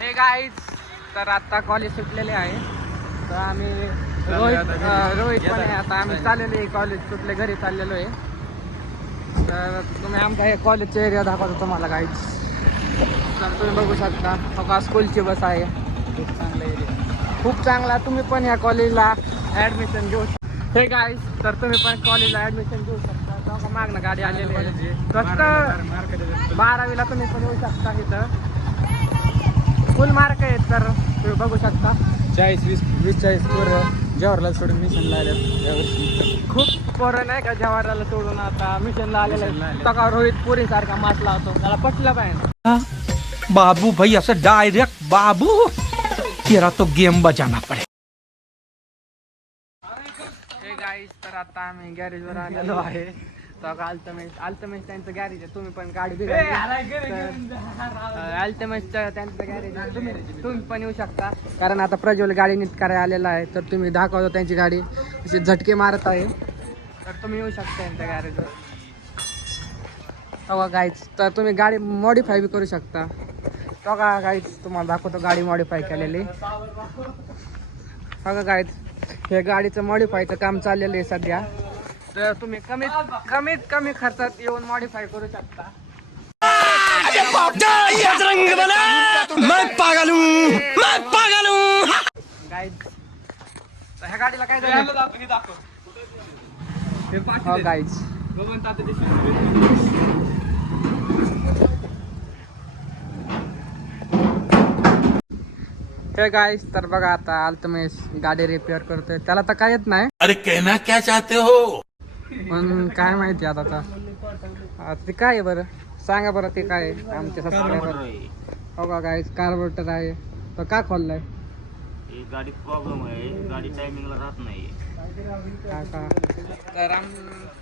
हे गाईज, तर आता कॉलेज सुटलेले आहे. तर आम्ही रोहित पण आहे. आता आम्ही चाललेलो आहे, कॉलेज सुटले घरी चाललेलो आहे. तर तुम्ही आमचा हे कॉलेजचा एरिया दाखवतो तुम्हाला गाईज. तर तुम्ही बघू शकता, बघा स्कूलची बस आहे. खूप चांगला एरिया, खूप चांगला. तुम्ही पण या कॉलेजला ॲडमिशन घेऊ शकता. हे गाईज, तर तुम्ही पण कॉलेजला ॲडमिशन घेऊ शकता. तेव्हा मागणं गाडी आलेली आहे. फक्त 12वीला तुम्ही पण येऊ शकता. इथं फुल मार्क आहेत. तर तुम्ही बघू शकता 40-20-40 पोरं जवाहरलाल सोडून मिशनला आलेत यावर्षी. खूप पोरं नाही का जवाहरलाल सोडून आता मिशनला आलेलं आहे. तो रोहित पुरी सारखा मास लावतो, त्याला पटलं पाहिजे. बाबू भाई असं डायरेक्ट बाबू तेरा तो गेम बजाना पडे. हे गाईस, तर आता आम्ही गॅरेजवर आलेलो आहे. तर अल्तमेश त्यांचं गॅरेज आहे. तुम्ही पण गाडी अल्तमेशचं त्यांचं गॅरेज आहे. तुम्ही पण येऊ शकता, कारण आता प्रज्वल गाडी नीट करायला आलेला आहे. तर तुम्ही दाखवतो त्यांची गाडी अशी झटके मारत आहे. तर तुम्ही येऊ शकता त्यांच्या गॅरेजवर. बघा गाईज, तर तुम्ही गाडी मॉडीफाय बी करू शकता. बघा गाईज, तुम्हाला दाखवतो गाडी मॉडीफाय केलेली. बघा गाईज, हे गाडीचं मॉडीफायचं काम चाललेलं आहे सध्या. तर तुम्ही कमीत कमी खर्चात येऊन मॉडीफाय करू शकता. गाईज, ह्या गाडीला काय झालं? गाईज, हे गाईज, तर बघा आता अल्तमेश गाडी रिपेअर करतोय. त्याला तर काय येत नाही. अरे कहना क्या चाहते हो? पण काय माहिती आता ते काय आहे बरं, सांगा बरं ते काय आहे. आमचे सबस्क्रायबर हो का गाईज, कार्बोरेटर आहे. तर का खोललाय? गाडी प्रॉब्लेम आहे, गाडी टायमिंगला राहत नाही.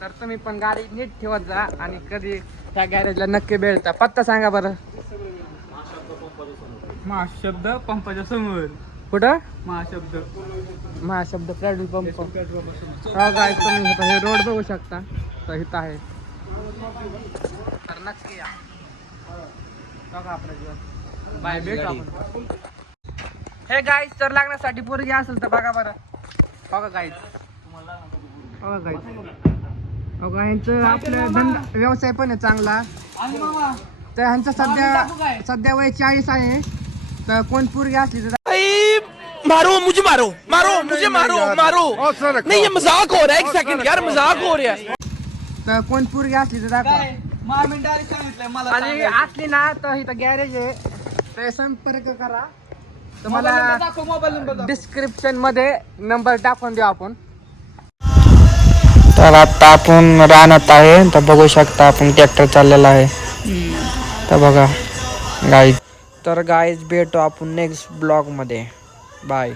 तर तुम्ही पण गाडी नीट ठेवत जा आणि कधी त्या गॅरेजला नक्की भेटता. पत्ता सांगा बरं. महाशब्द पंपाच्या समोर. कुठं? महाशब्द पेट्रोल पंप. हो गाईज, तुम्ही हे रोड बघू शकता. तर इथं आहे. तर नक्की या. बघा आपलं बाय, भेटू आपण. हे गाईज, तर लागण्यासाठी पोरगी असेल तर बघा बरं. बघा गाईज, बघा गाईज, बघा ह्यांचं आपलं धंदा व्यवसाय पण आहे चांगला. तर ह्यांचं सध्या वय 40 आहे. तर कोण पोरगी असली तर मारो मुझे मारो नहीं ये मजाक हो रहा है. एक सेकंड यार, मजाक हो रहा है. तर कोण पोरगी असली तर दाखवा. आणि असली ना तर इथं गॅरेज आहे. तर संपर्क करा. तुम्हाला डिस्क्रिप्शन मध्ये नंबर टाकून देऊ आपण. तर आता आपण राहत आहे. तर बघू शकता आपण ट्रॅक्टर चाललेला आहे. तर बघा गाईज, तर गाईज भेटू आपण नेक्स्ट ब्लॉग मध्ये. बाय.